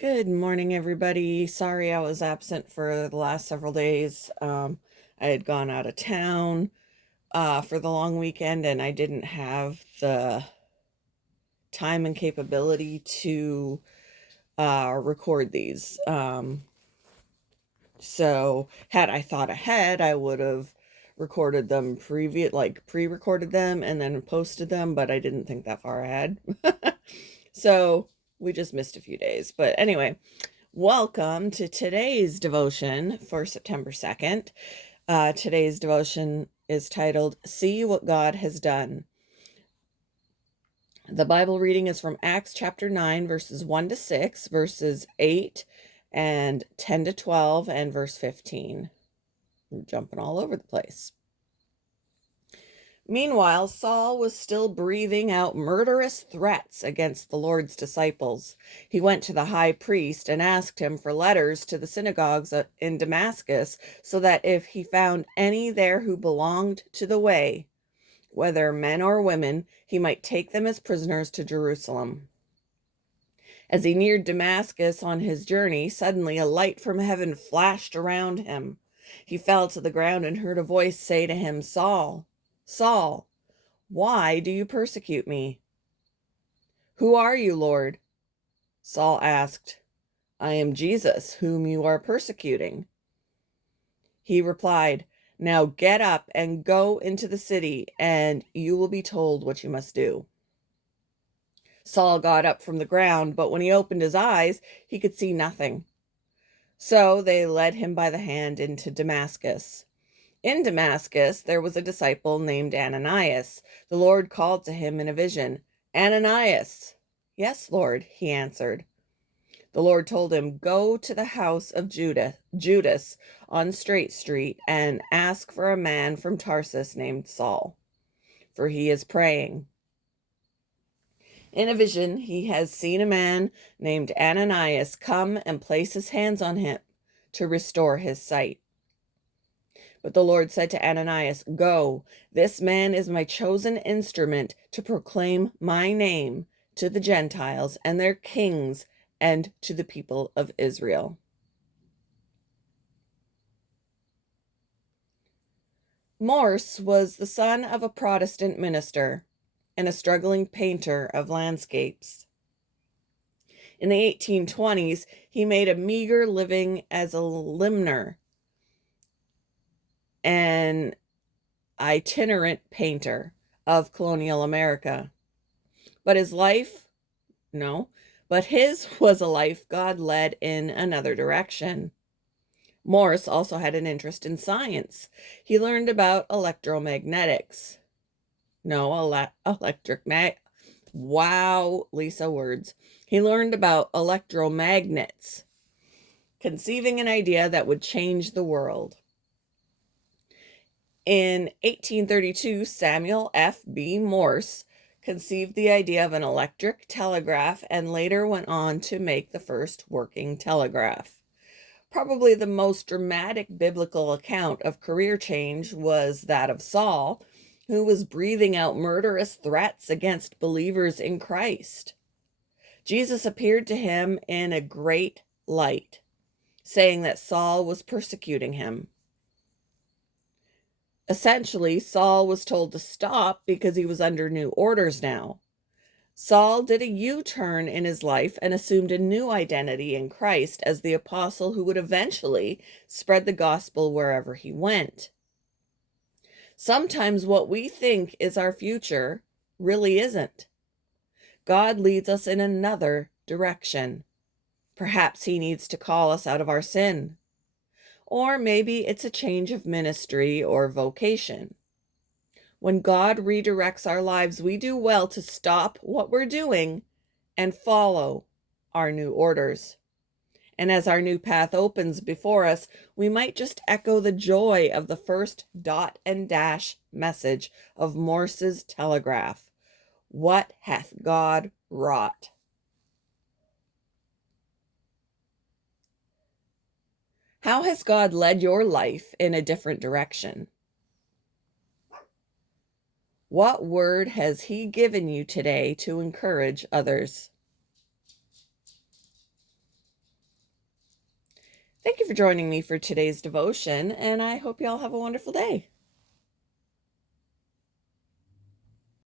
Good morning, everybody. Sorry I was absent for the last several days. I had gone out of town for the long weekend and I didn't have the time and capability to record these. So had I thought ahead, I would have recorded them pre-recorded them and then posted them, but I didn't think that far ahead. So we just missed a few days. But anyway, welcome to today's devotion for September 2nd. Today's devotion is titled, See What God Has Done. The Bible reading is from Acts chapter 9, verses 1 to 6, verses 8 and 10 to 12, and verse 15. I'm jumping all over the place. Meanwhile, Saul was still breathing out murderous threats against the Lord's disciples. He went to the high priest and asked him for letters to the synagogues in Damascus, so that if he found any there who belonged to the way, whether men or women, he might take them as prisoners to Jerusalem. As he neared Damascus on his journey, suddenly a light from heaven flashed around him. He fell to the ground and heard a voice say to him, Saul, Saul, why do you persecute me? Who are you, Lord? Saul asked. I am Jesus, whom you are persecuting. He replied, Now get up and go into the city, and you will be told what you must do. Saul got up from the ground, but when he opened his eyes, he could see nothing. So they led him by the hand into Damascus. In Damascus, there was a disciple named Ananias. The Lord called to him in a vision, Ananias. Yes, Lord, he answered. The Lord told him, Go to the house of Judas on Straight Street, and ask for a man from Tarsus named Saul, for he is praying. In a vision, he has seen a man named Ananias come and place his hands on him to restore his sight. But the Lord said to Ananias, Go, this man is my chosen instrument to proclaim my name to the Gentiles and their kings and to the people of Israel. Morse was the son of a Protestant minister and a struggling painter of landscapes. In the 1820s, he made a meager living as a limner, an itinerant painter of colonial America. But his life, no, but his was a life God led in another direction. Morse also had an interest in science. He learned about electromagnetics. No, wow, Lisa words. He learned about electromagnets, conceiving an idea that would change the world. In 1832, Samuel F. B. Morse conceived the idea of an electric telegraph and later went on to make the first working telegraph. Probably the most dramatic biblical account of career change was that of Saul, who was breathing out murderous threats against believers in Christ. Jesus appeared to him in a great light, saying that Saul was persecuting him. Essentially, Saul was told to stop because he was under new orders now. Saul did a U-turn in his life and assumed a new identity in Christ as the apostle who would eventually spread the gospel wherever he went. Sometimes what we think is our future really isn't. God leads us in another direction. Perhaps he needs to call us out of our sin. Or maybe it's a change of ministry or vocation. When God redirects our lives, we do well to stop what we're doing and follow our new orders. And as our new path opens before us, we might just echo the joy of the first dot and dash message of Morse's telegraph. What hath God wrought? How has God led your life in a different direction? What word has he given you today to encourage others? Thank you for joining me for today's devotion, and I hope you all have a wonderful day.